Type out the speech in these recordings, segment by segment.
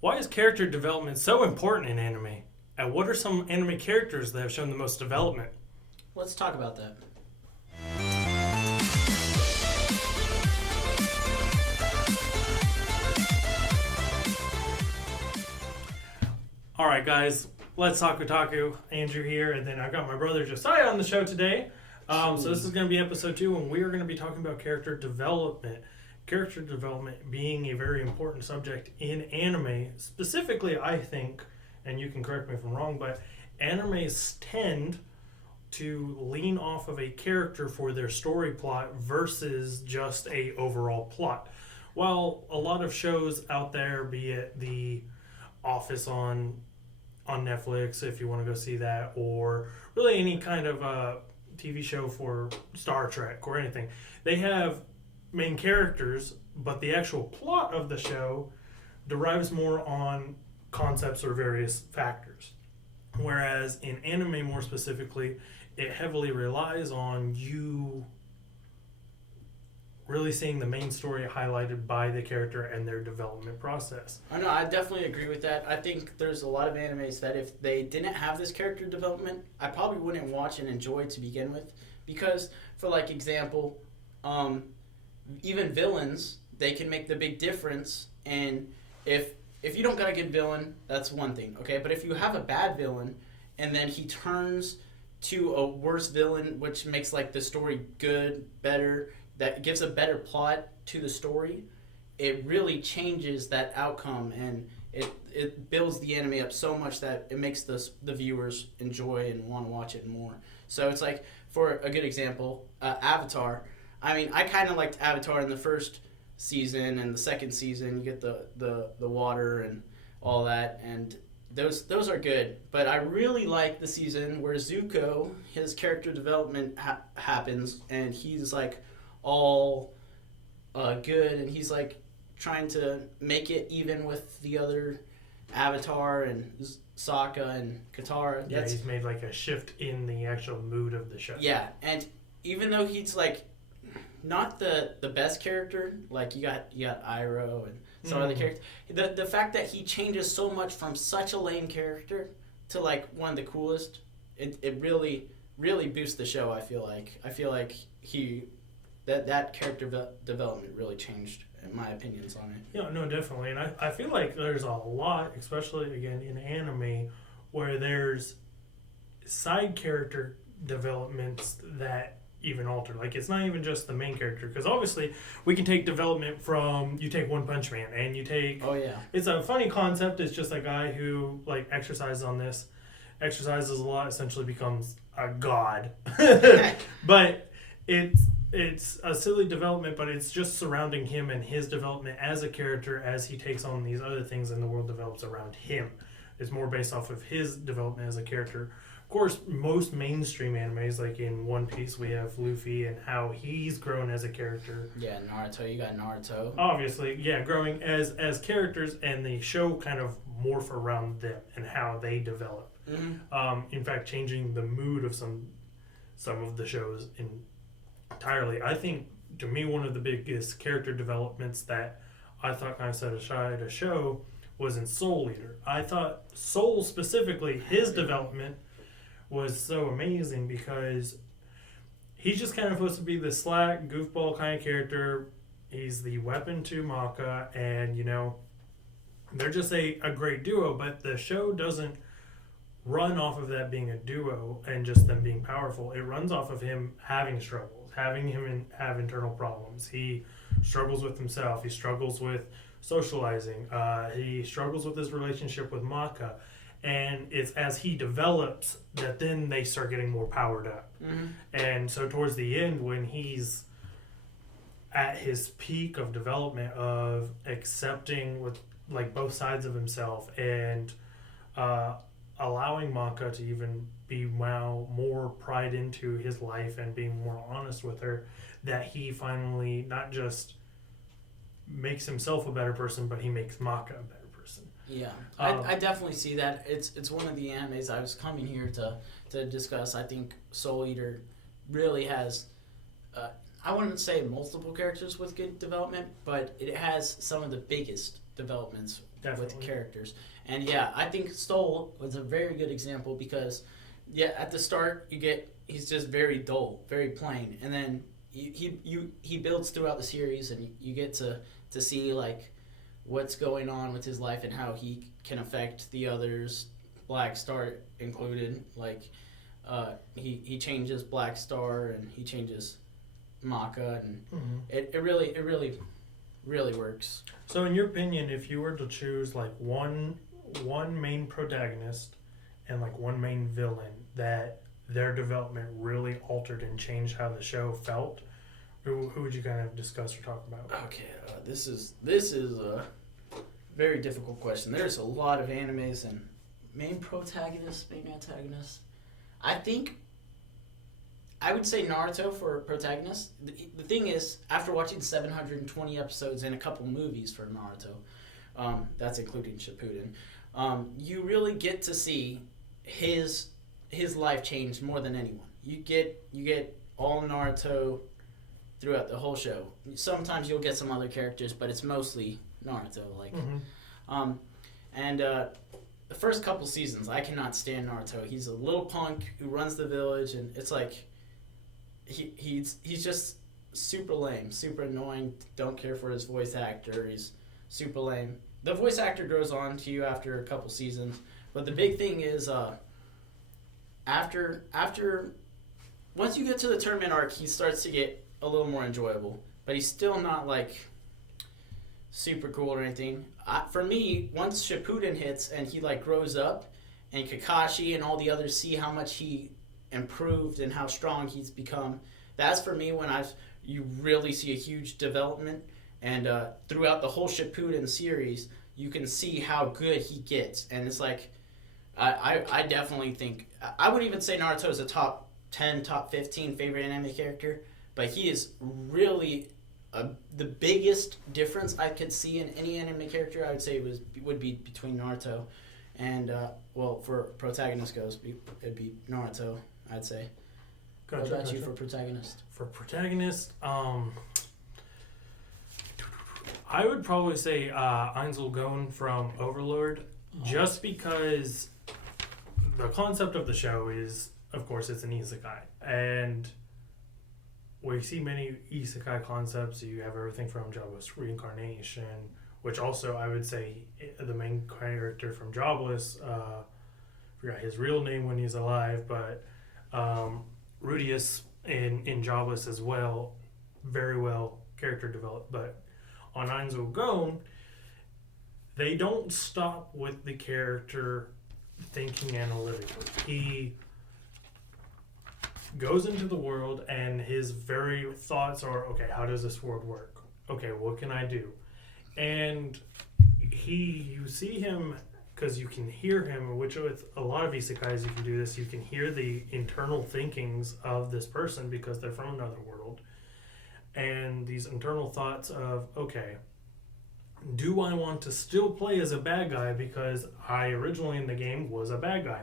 Why is character development so important in anime? And what are some anime characters that have shown the most development? Let's talk about that. All right, guys, let's talk otaku. Andrew here, and then I've got my brother Josiah on the show today. So this is going to be episode 2, and we are going to be talking about character development. Character development being a very important subject in anime. Specifically, I think, and you can correct me if I'm wrong, but animes tend to lean off of a character for their story plot versus just a overall plot. While a lot of shows out there, be it The Office on Netflix, if you want to go see that, or really any kind of TV show for Star Trek or anything, they have main characters, but the actual plot of the show derives more on concepts or various factors. Whereas in anime, more specifically, it heavily relies on you really seeing the main story highlighted by the character and their development process. I know, I definitely agree with that. I think there's a lot of animes that if they didn't have this character development, I probably wouldn't watch and enjoy to begin with. Because, for like example, even villains, they can make the big difference. And if you don't got a good villain, that's one thing, okay? But if you have a bad villain, and then he turns to a worse villain, which makes like the story good, better, that gives a better plot to the story, it really changes that outcome, and it builds the anime up so much that it makes the viewers enjoy and want to watch it more. So it's like, for a good example, Avatar. I mean, I kind of liked Avatar in the first season, and the second season you get the water and all that, and those are good. But I really like the season where Zuko, his character development happens, and he's like all good, and he's like trying to make it even with the other Avatar and Sokka and Katara. Yeah, he's made like a shift in the actual mood of the show. Yeah, and even though he's like not the best character, like you got Iroh and some other characters, the fact that he changes so much from such a lame character to like one of the coolest, it really boosts the show. I feel like that character development really changed, in my opinions on it. Yeah, no, definitely. And I feel like there's a lot, especially, again, in anime, where there's side character developments that even alter. Like, it's not even just the main character. Because, obviously, we can take development from, you take One Punch Man, and you take... Oh, yeah. It's a funny concept. It's just a guy who, like, exercises a lot, essentially becomes a god. But it's a silly development, but it's just surrounding him and his development as a character as he takes on these other things and the world develops around him. It's more based off of his development as a character. Of course, most mainstream animes, like in One Piece, we have Luffy and how he's grown as a character. Yeah, Naruto, you got Naruto. Obviously, yeah, growing as characters, and the show kind of morph around them and how they develop. Mm-hmm. In fact, changing the mood of some of the shows entirely. I think, to me, one of the biggest character developments that I thought kind of set aside a show was in Soul Eater. I thought Soul, specifically, his development was so amazing because he's just kind of supposed to be the slack, goofball kind of character. He's the weapon to Maka, and, they're just a great duo, but the show doesn't run off of that being a duo and just them being powerful. It runs off of him having struggles, having him have internal problems. He struggles with himself. He struggles with socializing. He struggles with his relationship with Maka. And it's as he develops that then they start getting more powered up. Mm-hmm. And so towards the end, when he's at his peak of development of accepting with like both sides of himself and allowing Maka to even be more pried into his life and being more honest with her, that he finally not just makes himself a better person, but he makes Maka a better person. Yeah, I definitely see that. It's one of the animes I was coming here to discuss. I think Soul Eater really has, I wouldn't say multiple characters with good development, but it has some of the biggest developments Definitely. with characters. And yeah, I think Stoll was a very good example because yeah, at the start he's just very dull, very plain, and then he builds throughout the series, and you get to see like what's going on with his life and how he can affect the others, Black Star included. Like he changes Black Star and he changes Maka, and it really works. So, in your opinion, if you were to choose like one main protagonist and like one main villain that their development really altered and changed how the show felt, who would you kind of discuss or talk about? Okay, this is a very difficult question. There's a lot of animes and main protagonist, main antagonist. I think I would say Naruto for protagonist. The thing is, after watching 720 episodes and a couple movies for Naruto, that's including Shippuden, you really get to see his life change more than anyone. You get all Naruto throughout the whole show. Sometimes you'll get some other characters, but it's mostly Naruto. Like, and the first couple seasons, I cannot stand Naruto. He's a little punk who runs the village, and it's like he's just super lame, super annoying. Don't care for his voice actor. He's super lame. The voice actor grows on to you after a couple seasons, but the big thing is after once you get to the tournament arc, he starts to get a little more enjoyable, but he's still not like super cool or anything. For me, once Shippuden hits and he like grows up, and Kakashi and all the others see how much he improved and how strong he's become, that's for me when you really see a huge development. And throughout the whole Shippuden series, you can see how good he gets, and it's like I definitely think I would even say Naruto is a top 10, top 15 favorite anime character, but he is really the biggest difference I could see in any anime character. I would say would be between Naruto and well, for protagonist goes, it'd be Naruto, I'd say. Gotcha, what about you for protagonist? For protagonist, I would probably say Ainzel Gon from Overlord, just because the concept of the show is, of course, it's an isekai, and we see many isekai concepts. You have everything from Jobless reincarnation, which also I would say the main character from Jobless, forgot his real name when he's alive, but Rudius in Jobless as well, very well character developed. But on Ainzel Gon, they don't stop with the character thinking analytically. He goes into the world and his very thoughts are, okay, how does this world work? Okay, what can I do? And you see him, because you can hear him, which with a lot of isekais you can do this, you can hear the internal thinkings of this person because they're from another world. And these internal thoughts of, okay, do I want to still play as a bad guy because I originally in the game was a bad guy?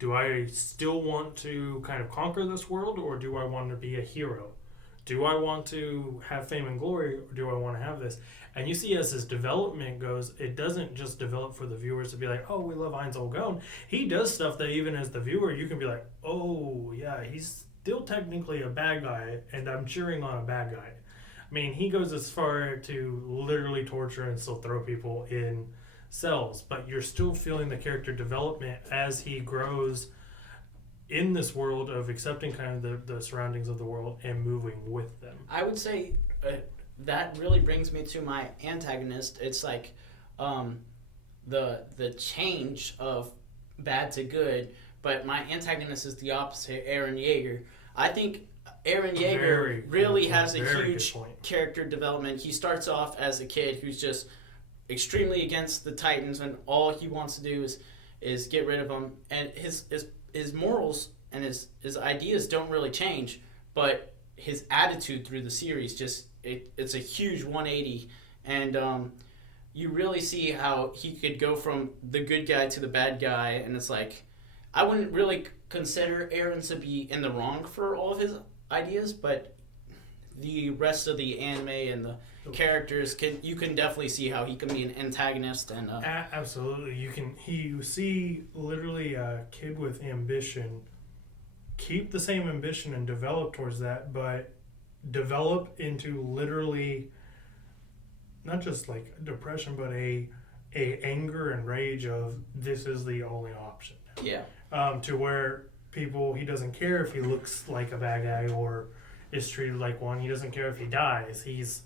Do I still want to kind of conquer this world, or do I want to be a hero? Do I want to have fame and glory, or do I want to have this? And you see as his development goes, it doesn't just develop for the viewers to be like, oh, we love Ainzel Gon. He does stuff that even as the viewer, you can be like, oh, yeah, he's still technically a bad guy, and I'm cheering on a bad guy. I mean, he goes as far to literally torture and still throw people in cells, but you're still feeling the character development as he grows in this world of accepting kind of the surroundings of the world and moving with them. I would say that really brings me to my antagonist. It's like the change of bad to good, but my antagonist is the opposite, Eren Yeager. I think Eren Yeager really has a huge character development. He starts off as a kid who's just extremely against the Titans, and all he wants to do is get rid of them. And his morals and his ideas don't really change, but his attitude through the series it's a huge 180. And you really see how he could go from the good guy to the bad guy, and it's like I wouldn't really consider Eren to be in the wrong for all of his ideas, but the rest of the anime and characters you can definitely see how he can be an antagonist and absolutely. You see literally a kid with ambition keep the same ambition and develop towards that, but develop into literally not just like depression, but a anger and rage of this is the only option. Yeah. To where he doesn't care if he looks like a bad guy or is treated like one. He doesn't care if he dies. He's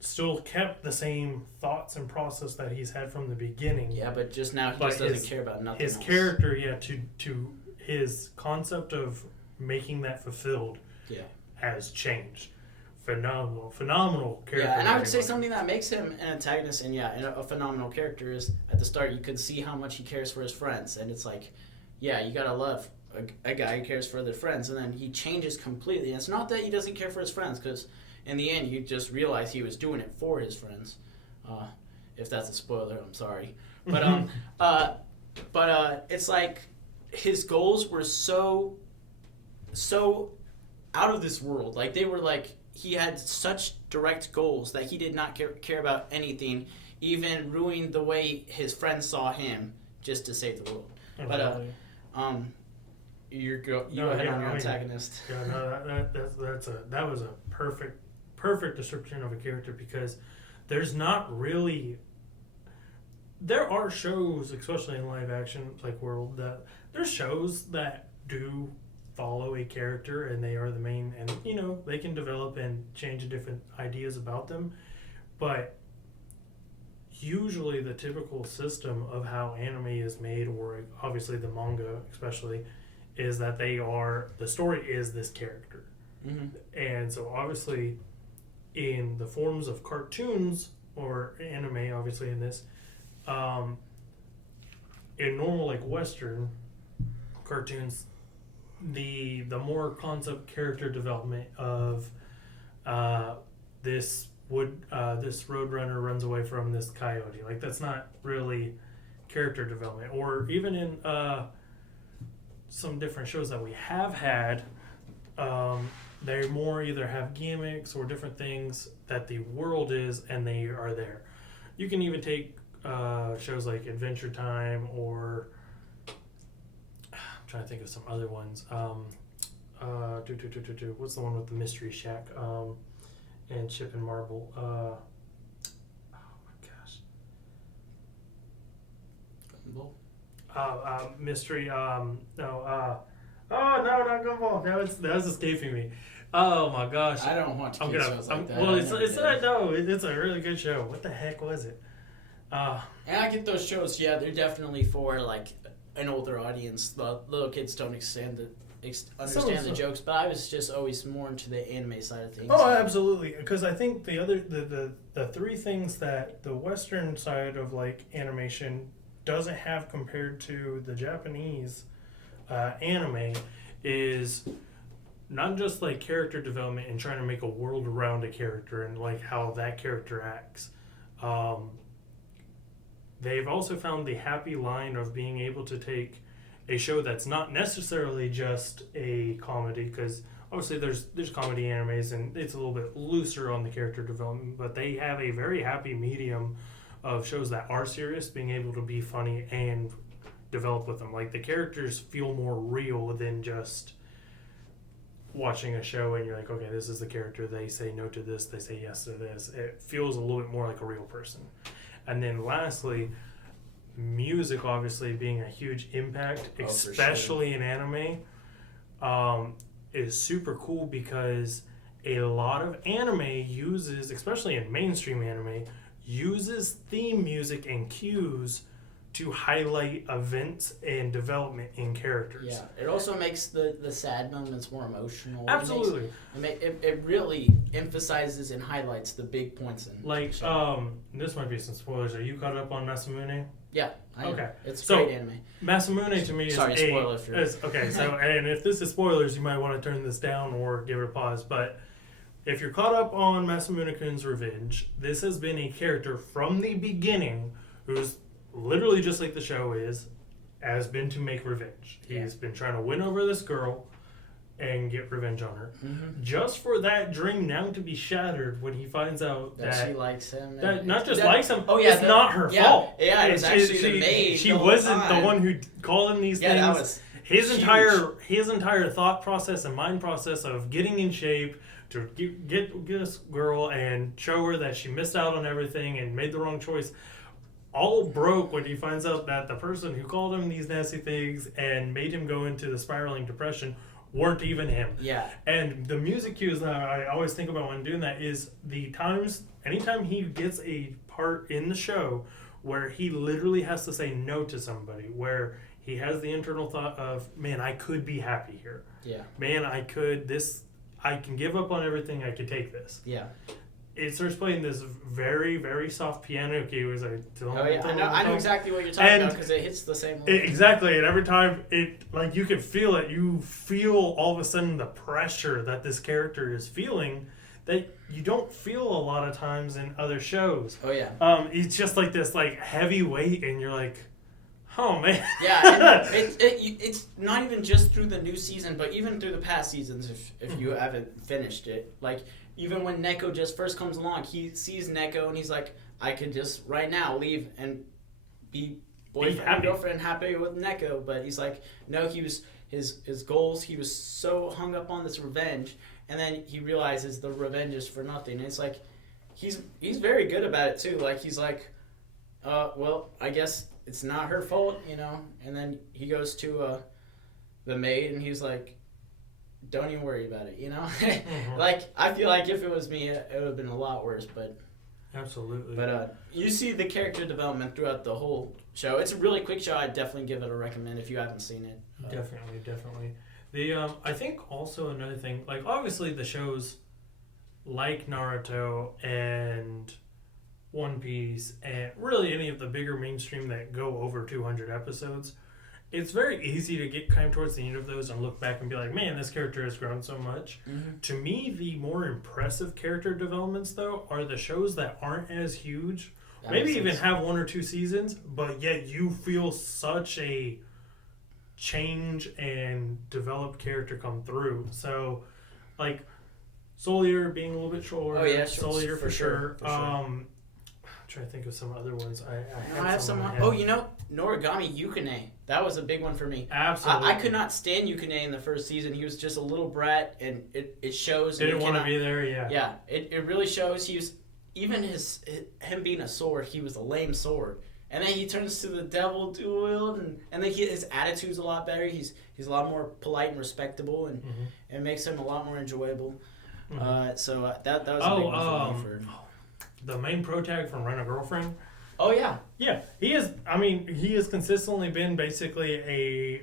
still kept the same thoughts and process that he's had from the beginning. Yeah, but just now he just doesn't care about nothing his else. Character, to his concept of making that fulfilled has changed. Phenomenal character. Yeah, and I would say something that makes him an antagonist and a phenomenal character is at the start you could see how much he cares for his friends, and it's like, yeah, you gotta love a guy who cares for their friends, and then he changes completely. And it's not that he doesn't care for his friends, because in the end you just realize he was doing it for his friends. If that's a spoiler, I'm sorry, but it's like his goals were so out of this world. Like they were like. He had such direct goals that he did not care about anything, even ruining the way his friends saw him just to save the world. But you go ahead on your antagonist. Yeah, no, that was a perfect description of a character, because there's not really. There are shows, especially in live action like world, that there's shows that do follow a character and they are the main, and they can develop and change different ideas about them, but usually the typical system of how anime is made, or obviously the manga especially, is that the story is this character. Mm-hmm. And so obviously in the forms of cartoons or anime, obviously in this in normal like Western cartoons, the more concept character development of this roadrunner runs away from this coyote, like that's not really character development. Or even in some different shows that we have had, they more either have gimmicks or different things that the world is, and they are there. You can even take shows like Adventure Time, or trying to think of some other ones. What's the one with the Mystery Shack and Chip and Marble? Oh my gosh. Mystery. No. Oh no, not Gumball. That was escaping me. Oh my gosh. I don't watch shows like that. Well, it's a really good show. What the heck was it? And I get those shows. Yeah, they're definitely for like an older audience. The little kids don't understand the jokes, but I was just always more into the anime side of things. Oh, absolutely. Because I think the three things that the Western side of like animation doesn't have compared to the Japanese anime is not just like character development and trying to make a world around a character and like how that character acts. They've also found the happy line of being able to take a show that's not necessarily just a comedy, because obviously there's comedy animes and it's a little bit looser on the character development, but they have a very happy medium of shows that are serious, being able to be funny and develop with them. Like the characters feel more real than just watching a show and you're like, okay, this is the character, they say no to this, they say yes to this. It feels a little bit more like a real person. And then lastly, music obviously being a huge impact, especially in anime, is super cool, because a lot of anime uses, especially in mainstream anime, uses theme music and cues to highlight events and development in characters. Yeah, it also makes the sad moments more emotional. Absolutely. It really emphasizes and highlights the big points in like this might be some spoilers. Are you caught up on Masamune? Yeah, I okay. Know. It's a great anime. Masamune to me is spoiler for you. Okay, so and if this is spoilers, you might want to turn this down or give it a pause, but if you're caught up on Masamune-kun's Revenge, this has been a character from the beginning who's literally just like the show has been to make revenge. He's been trying to win over this girl, and get revenge on her. Mm-hmm. Just for that dream now to be shattered when he finds out that she likes him. That not just likes him. Oh yeah, it's not her fault. Yeah, it was actually the maid. She wasn't the one who called him these things. That was his huge. his entire thought process and mind process of getting in shape to get this girl and show her that she missed out on everything and made the wrong choice. All broke when he finds out that the person who called him these nasty things and made him go into the spiraling depression weren't even him. Yeah. And the music cues that I always think about when doing that is anytime he gets a part in the show where he literally has to say no to somebody, where he has the internal thought of, man, I could be happy here. Yeah. Man, I can give up on everything, I could take this. Yeah. It starts playing this very, very soft piano cue as I I know exactly what you're talking about because it hits the same level. Exactly, and every time you can feel it. You feel all of a sudden the pressure that this character is feeling that you don't feel a lot of times in other shows. Oh yeah. It's just like this heavy weight, and you're like, oh man. Yeah, and it's not even just through the new season, but even through the past seasons. If you haven't finished it, even when Neko just first comes along, he sees Neko and he's like, I could just right now leave and be boyfriend and girlfriend happy with Neko. But he's like, no, he was his goals. He was so hung up on this revenge, and then he realizes the revenge is for nothing. And it's like, he's very good about it too. He's like, well, I guess it's not her fault, And then he goes to the maid and he's like, don't even worry about it, Mm-hmm. I feel like if it was me, it would have been a lot worse, but... Absolutely. But you see the character development throughout the whole show. It's a really quick show. I'd definitely give it a recommend if you haven't seen it. Definitely. I think also another thing, obviously the shows like Naruto and One Piece and really any of the bigger mainstream that go over 200 episodes, it's very easy to get kind of towards the end of those and look back and be like, man, this character has grown so much. Mm-hmm. To me, the more impressive character developments, though, are the shows that aren't as huge. Maybe even have 1 or 2 seasons, but yet you feel such a change and developed character come through. So, Soul Eater being a little bit shorter. Oh, yeah, Soul Eater for sure. For sure. Trying to think of some other ones. I have some. Noragami Yukine. That was a big one for me. Absolutely. I could not stand Yukine in the first season. He was just a little brat, and it shows. Didn't want to be there. Yeah. Yeah. It really shows. He was even him being a sword. He was a lame sword, and then he turns to the devil dual wield, and then his attitude's a lot better. He's a lot more polite and respectable, and it makes him a lot more enjoyable. Mm-hmm. So that was a big one for me. The main protag from Rent a Girlfriend. Oh, yeah. Yeah. He has consistently been basically a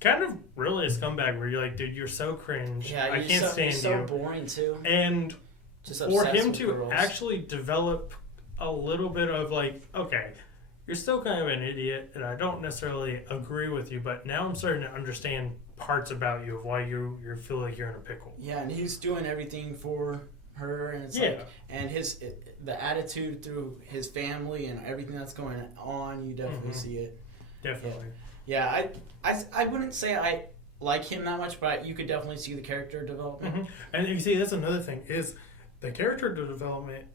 kind of really a scumbag where you're like, dude, you're so cringe. Yeah, I can't stand you. You're so boring, too. And just for him to girls. actually develop a little bit of okay, you're still kind of an idiot, and I don't necessarily agree with you, but now I'm starting to understand parts about you of why you feel like you're in a pickle. Yeah, and he's doing everything for her, and it's and the attitude through his family and everything that's going on, you definitely see it. Definitely. Yeah, I wouldn't say I like him that much, but you could definitely see the character development. Mm-hmm. And you see, that's another thing is the character development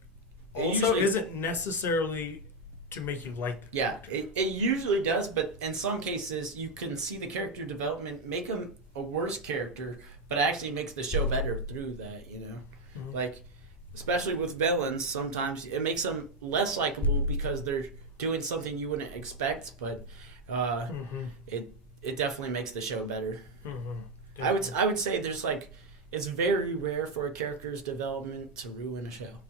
also isn't necessarily to make you like them. Yeah, it usually does, but in some cases you can see the character development make him a worse character, but actually makes the show better through that, Mm-hmm. Especially with villains, sometimes it makes them less likable because they're doing something you wouldn't expect, but it definitely makes the show better. Mm-hmm. I would say there's it's very rare for a character's development to ruin a show.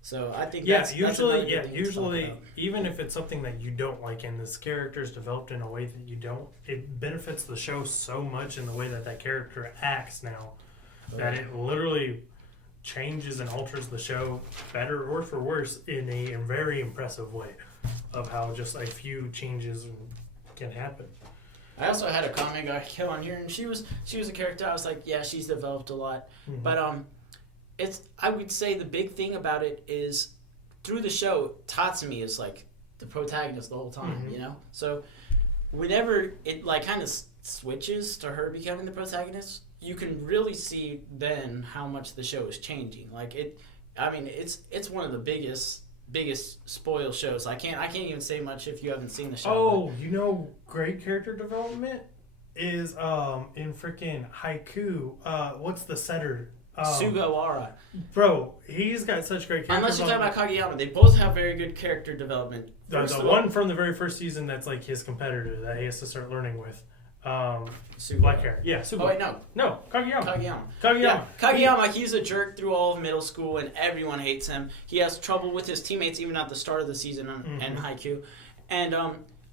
So I think usually even if it's something that you don't like and this character is developed in a way that you don't, it benefits the show so much in the way that character acts now that it literally changes and alters the show better or for worse in a very impressive way of how just a few changes can happen. I also had a comment I kill on here, and she was a character I was like, yeah, she's developed a lot, but I would say the big thing about it is through the show, Tatsumi is the protagonist the whole time, So whenever it kind of switches to her becoming the protagonist, you can really see then how much the show is changing. Like it's one of the biggest spoil shows. I can't even say much if you haven't seen the show. Oh, great character development is in freaking Haiku. What's the setter? Sugawara. Bro, he's got such great character Unless you talk about Kageyama, they both have very good character development. The one from the very first season that's like his competitor that he has to start learning with. Black hair. Yeah, Sugawara. Oh wait, no, Kageyama. Yeah, Kageyama, he's a jerk through all of middle school and everyone hates him. He has trouble with his teammates even at the start of the season and Haikyuu. And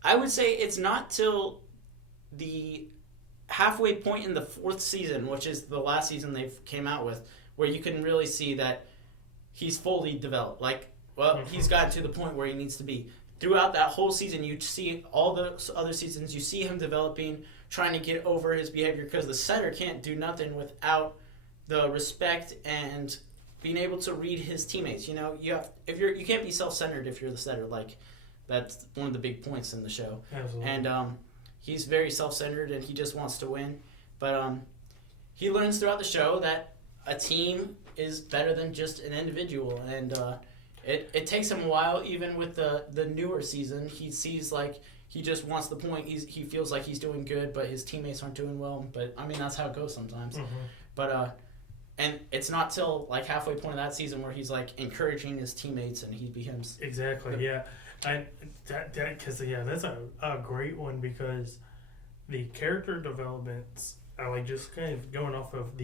I would say it's not till the halfway point in the 4th season, which is the last season they came out with, where you can really see that he's fully developed. He's gotten to the point where he needs to be. Throughout that whole season, you see all the other seasons, you see him developing, trying to get over his behavior, because the setter can't do nothing without the respect and being able to read his teammates. You know, you can't be self-centered if you're the setter. Like, that's one of the big points in the show. Absolutely. And he's very self-centered and he just wants to win. But he learns throughout the show that a team is better than just an individual. And it takes him a while, even with the newer season. He sees, like, he just wants the point. He feels like he's doing good, but his teammates aren't doing well. But, I mean, that's how it goes sometimes. Mm-hmm. But, and it's not till, like, halfway point of that season where he's, like, encouraging his teammates and he becomes... Exactly, yeah. And that's a great one, because the character developments are, like, just kind of going off of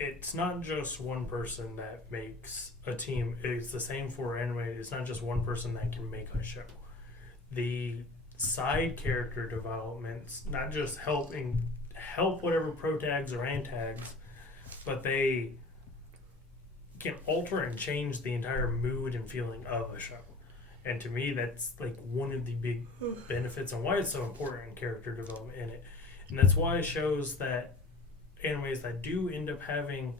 it's not just one person that makes a team. It's the same for anime. It's not just one person that can make a show. The side character developments not just help whatever protags or antags, but they can alter and change the entire mood and feeling of a show. And to me, that's like one of the big benefits and why it's so important in character development in it. And that's why animes that do end up having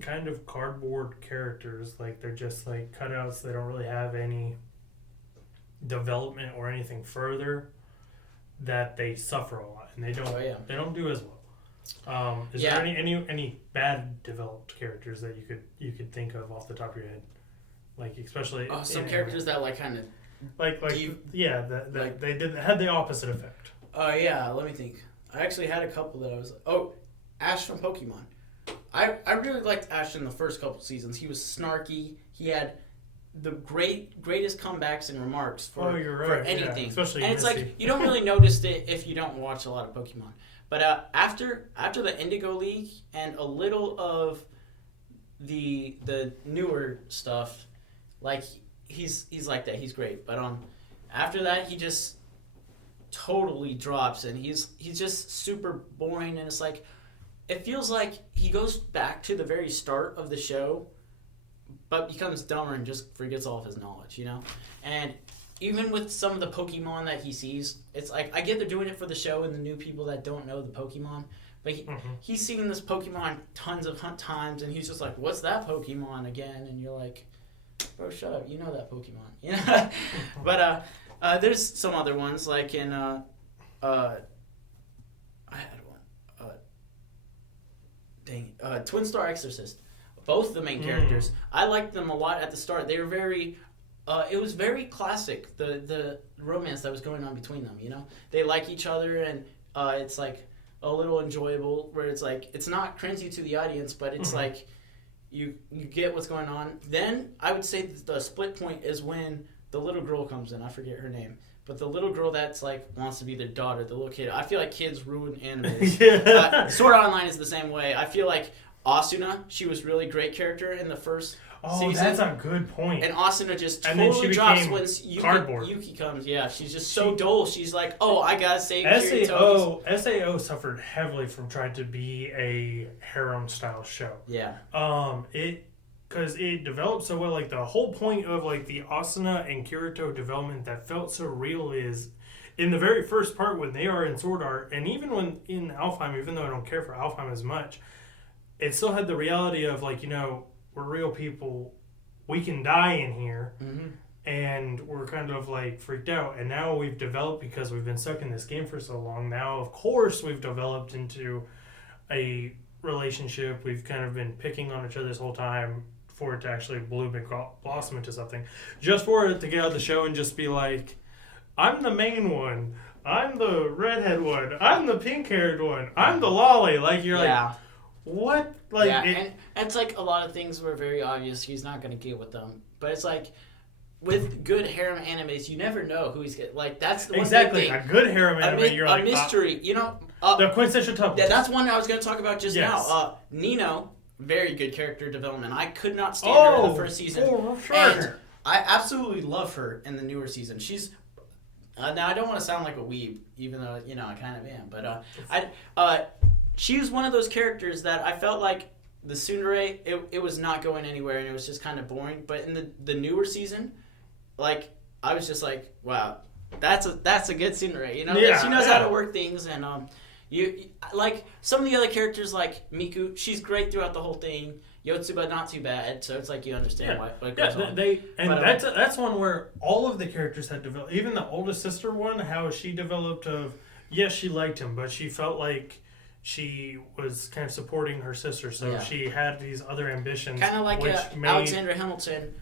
kind of cardboard characters, like they're just like cutouts, they don't really have any development or anything further, that they suffer a lot and they don't do as well. Is there any bad developed characters that you could think of off the top of your head, like especially some characters that like kind of they had the opposite effect. Let me think. I actually had a couple that I was... Ash from Pokemon. I really liked Ash in the first couple seasons. He was snarky. He had the greatest comebacks and remarks for anything. Yeah. Especially and it's Misty. like, you don't really notice it if you don't watch a lot of Pokemon. But after the Indigo League and a little of the newer stuff, like, he's like that. He's great. But after that, he just totally drops, and he's just super boring, and it's like, it feels like he goes back to the very start of the show but becomes dumber and just forgets all of his knowledge, you know? And even with some of the Pokemon that he sees, it's like, I get they're doing it for the show and the new people that don't know the Pokemon, but he's seen this Pokemon tons of times, and he's just like, what's that Pokemon again? And you're like, bro, shut up, you know that Pokemon, you know? But there's some other ones, like in I had one. Twin Star Exorcist. Both the main characters. I liked them a lot at the start. They were very it was very classic, the romance that was going on between them, you know? They like each other, and it's like a little enjoyable, where it's like, it's not cringy to the audience, but it's like you get what's going on. Then I would say the split point is when the little girl comes in. I forget her name. But the little girl that's like wants to be their daughter, the little kid. I feel like kids ruin animes. Sword Art Online is the same way. I feel like Asuna, she was really great character in the first season. That's a good point. And Asuna just totally drops when Yuki comes. Yeah, she's just so dull. She's like, oh, I gotta save Kirito. SAO suffered heavily from trying to be a harem-style show. Yeah. Because it developed so well, like the whole point of like the Asuna and Kirito development that felt so real is in the very first part when they are in Sword Art, and even when in Alfheim, even though I don't care for Alfheim as much, it still had the reality of like, you know, we're real people, we can die in here, and we're kind of like freaked out. And now we've developed, because we've been stuck in this game for so long. Now, of course, we've developed into a relationship. We've kind of been picking on each other this whole time for it to actually bloom and blossom into something. Just for it to get out of the show and just be like, I'm the main one. I'm the redhead one. I'm the pink-haired one. I'm the lolly. Like, you're like, what? Like, and it's like a lot of things were very obvious. He's not going to get with them. But it's like, with good harem animes, you never know who he's getting. Like, that's the one exactly. A good harem anime, you're like... A mystery. The quintessential tuple. Yeah, that's one I was going to talk about just now. Nino, very good character development. I could not stand her in the first season. For sure. And I absolutely love her in the newer season. She's... now, I don't want to sound like a weeb, even though, I kind of am. But she was one of those characters that I felt like the tsundere, it was not going anywhere, and it was just kind of boring. But in the newer season, like, I was just like, wow, that's a good tsundere. She knows how to work things, and you like some of the other characters, like Miku, she's great throughout the whole thing. Yotsuba, not too bad, so it's like you understand what goes on. That's one where all of the characters had developed. Even the oldest sister one, how she developed yes, she liked him, but she felt like she was kind of supporting her sister, so she had these other ambitions. Kind of like Alexander Hamilton,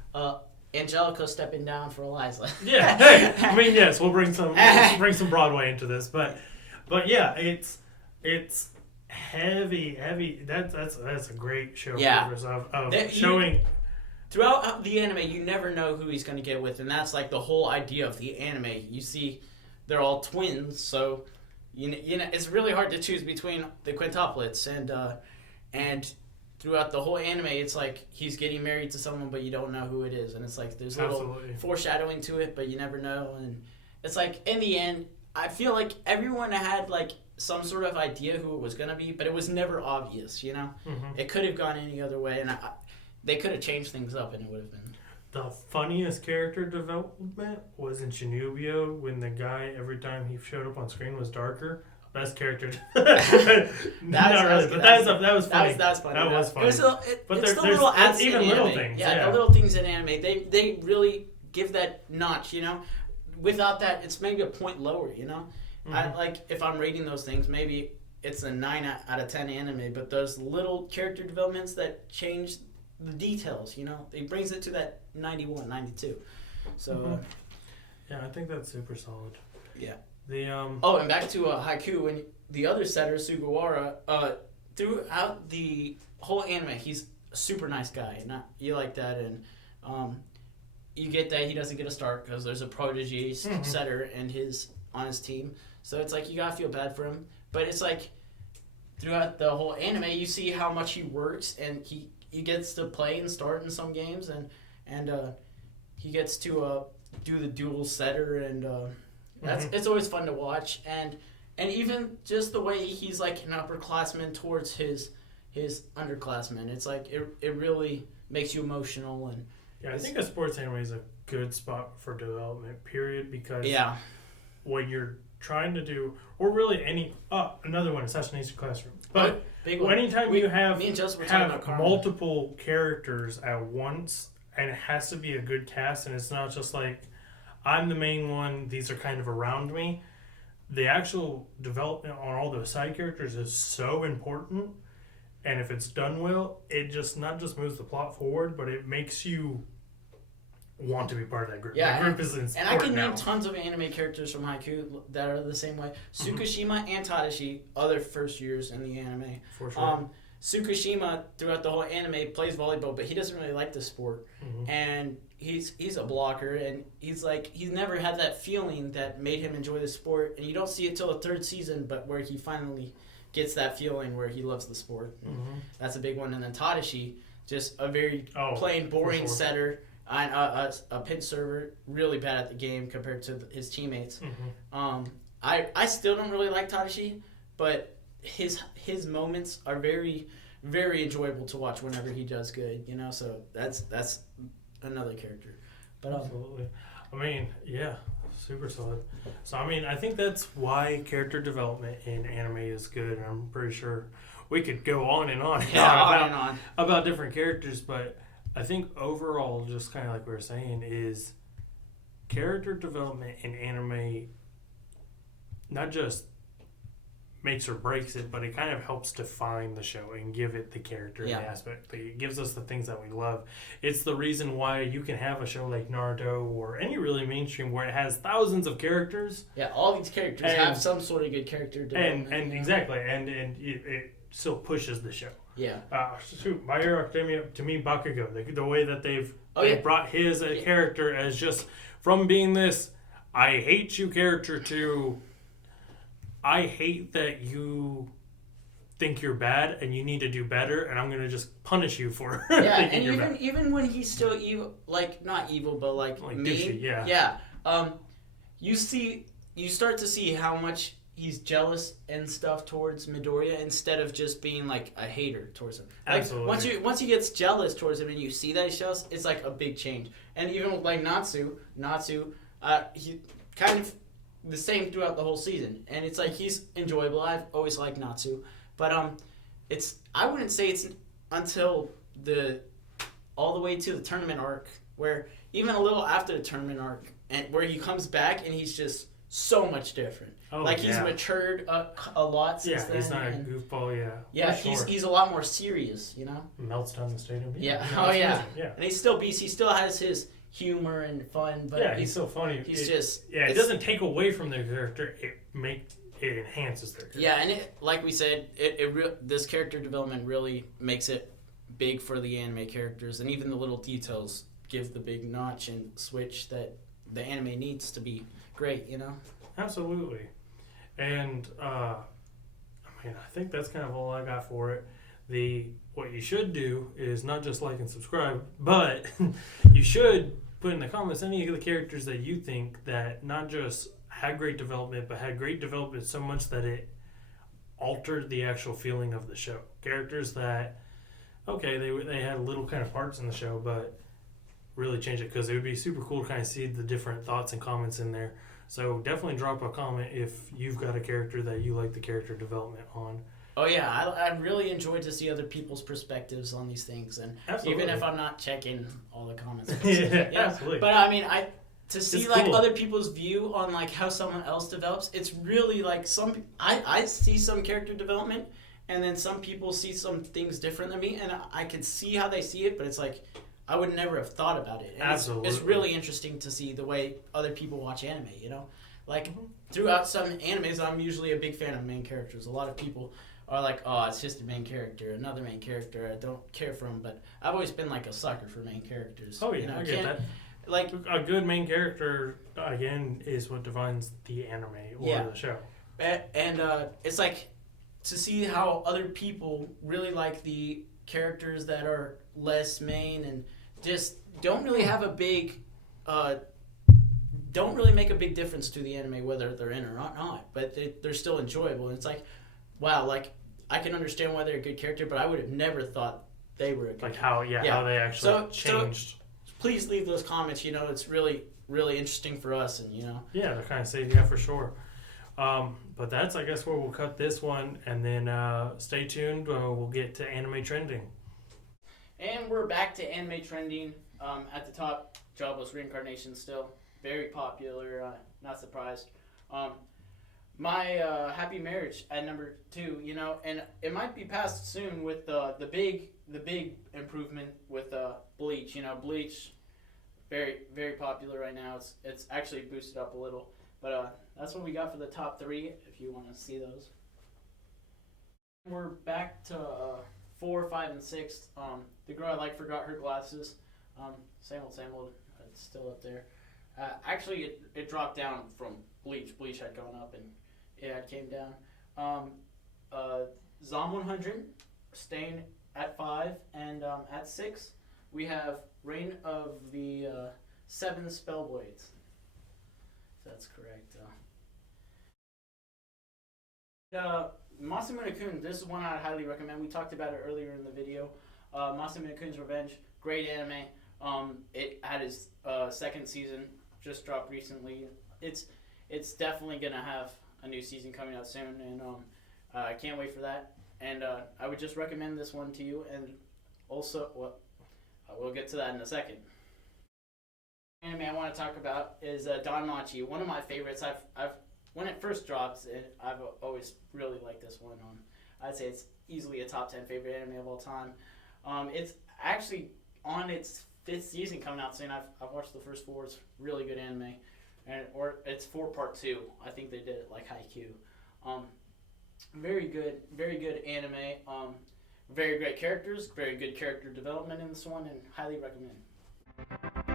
Angelica stepping down for Eliza. Yeah, hey, I mean, yes, we'll bring some Broadway into this, but yeah, it's heavy. That's a great show. Yeah, of showing. Throughout the anime, you never know who he's going to get with, and that's like the whole idea of the anime. You see, they're all twins, so you know it's really hard to choose between the quintuplets, and throughout the whole anime, it's like he's getting married to someone, but you don't know who it is, and it's like there's a little foreshadowing to it, but you never know, and it's like in the end, I feel like everyone had like some sort of idea who it was going to be, but it was never obvious, Mm-hmm. It could have gone any other way, and they could have changed things up, and it would have been. The funniest character development was in Shinubio, when the guy, every time he showed up on screen, was darker. Best character. Not really, but that was funny. That was funny. That was funny. It's the little ads in even little anime. things. Yeah, the little things in anime. They really give that notch, Without that, it's maybe a point lower, Mm-hmm. If I'm rating those things, maybe it's a 9 out of 10 anime, but those little character developments that change the details, it brings it to that 91, 92. So, mm-hmm. Yeah, I think that's super solid. Yeah. And back to Haiku, when the other setter, Sugawara, throughout the whole anime, he's a super nice guy. You like that, and you get that he doesn't get a start because there's a protege mm-hmm. setter on his team. So it's like you gotta feel bad for him. But it's like throughout the whole anime, you see how much he works, and he gets to play and start in some games, and he gets to do the dual setter, and mm-hmm. it's always fun to watch, and even just the way he's like an upperclassman towards his underclassmen. It's like it really makes you emotional, and yeah, I think a sports anime is a good spot for development. Period, because when you're trying to do, or really another one, Assassination Classroom. But anytime you have multiple characters at once, and it has to be a good cast, and it's not just like, I'm the main one, these are kind of around me. The actual development on all those side characters is so important, and if it's done well, it just not just moves the plot forward, but it makes you want to be part of that group. Yeah, that group is important. And I can name tons of anime characters from Haiku that are the same way. Mm-hmm. Tsukishima and Tadashi, other first years in the anime. For sure. Tsukishima, throughout the whole anime, plays volleyball, but he doesn't really like the sport. Mm-hmm. And he's a blocker, and he's never had that feeling that made him enjoy the sport. And you don't see it till the third season, but where he finally gets that feeling where he loves the sport. Mm-hmm. That's a big one. And then Tadashi, just a very plain, boring setter. A pin server, really bad at the game compared to his teammates. Mm-hmm. I still don't really like Tadashi, but his moments are very, very enjoyable to watch whenever he does good. So that's another character. But absolutely, I mean, yeah, super solid. So I mean, I think that's why character development in anime is good. I'm pretty sure we could go on and on about different characters, but I think overall, just kind of like we were saying, is character development in anime not just makes or breaks it, but it kind of helps define the show and give it the character aspect. It gives us the things that we love. It's the reason why you can have a show like Naruto or any really mainstream where it has thousands of characters. Yeah, all these characters have some sort of good character development. And exactly, and it still pushes the show. Yeah. My Hero Academia, to me, Bakugo, the way that they've brought his character as just from being this I hate you character to I hate that you think you're bad and you need to do better, and I'm gonna just punish you for thinking you're bad. Even when he's still evil, like not evil, but like mean, douchey, you start to see how much he's jealous and stuff towards Midoriya instead of just being like a hater towards him. Like, Absolutely. Once he gets jealous towards him and you see that he's jealous, it's like a big change. And even with like Natsu, he kind of the same throughout the whole season, and it's like he's enjoyable. I've always liked Natsu, but I wouldn't say it's until all the way to the tournament arc, where even a little after the tournament arc, and where he comes back and he's just so much different. He's matured a lot since then. Yeah, he's not a goofball. Yeah, he's a lot more serious. You know, melts down the stadium. Yeah. Yeah. And he's still beast. He still has his humor and fun, but he's so funny. It doesn't take away from their character. It enhances their character. Yeah, and like we said, this character development really makes it big for the anime characters, and even the little details give the big notch and switch that the anime needs to be great. You know. Absolutely, and I think that's kind of all I got for it. What you should do is not just like and subscribe, but you should put in the comments any of the characters that you think that not just had great development, but had great development so much that it altered the actual feeling of the show. Characters that, they had little kind of parts in the show, but really changed it, because it would be super cool to kind of see the different thoughts and comments in there. So definitely drop a comment if you've got a character that you like the character development on. Oh yeah, I really enjoyed to see other people's perspectives on these things, and absolutely. Even if I'm not checking all the comments. Absolutely. But I mean, to see it's like cool. Other people's view on like how someone else develops, it's really like I see some character development, and then some people see some things different than me, and I can see how they see it, but it's like I would never have thought about it. And absolutely. It's really interesting to see the way other people watch anime. You know, like throughout some animes, I'm usually a big fan of main characters. A lot of people are like, oh, it's just a main character, another main character I don't care for him, but I've always been like a sucker for main characters. Oh yeah, I get that. Like a good main character, again, is what defines the anime or the show. And it's like to see how other people really like the characters that are less main and just don't really have a big, don't really make a big difference to the anime whether they're in or not, but they're still enjoyable. And it's like, wow, like I can understand why they're a good character, but I would have never thought they were a good character. How they actually changed. So please leave those comments. You know, it's really, really interesting for us, and you know. Yeah, to kind of say, for sure. But that's, I guess, where we'll cut this one, and then stay tuned. We'll get to anime trending. And we're back to anime trending. At the top, Jobless Reincarnation still very popular. Not surprised. My Happy Marriage at number 2, you know, and it might be passed soon with the big improvement with Bleach. You know, Bleach, very, very popular right now. It's actually boosted up a little, but that's what we got for the top 3. If you want to see those, we're back to 4, 5, and 6. The Girl I Like Forgot Her Glasses. Same old. It's still up there. Actually, it dropped down from Bleach. Bleach had gone up and it came down. Zom 100 staying at 5, and at 6 we have Reign of the 7 Spellblades. If that's correct. Masamune-kun, this is one I highly recommend. We talked about it earlier in the video. Masamune-kun's Revenge, great anime. It had its second season, just dropped recently. It's definitely gonna have a new season coming out soon, and I can't wait for that. And I would just recommend this one to you. And also, we'll get to that in a second. Anime I want to talk about is Danmachi, one of my favorites. I've when it first dropped, I've always really liked this one. I'd say it's easily a top 10 favorite anime of all time. It's actually on its 5th season coming out soon. I've watched the first 4. It's really good anime, or it's 4 part 2. I think they did it like Haikyuu. Very good anime. Very great characters, very good character development in this one, and highly recommend.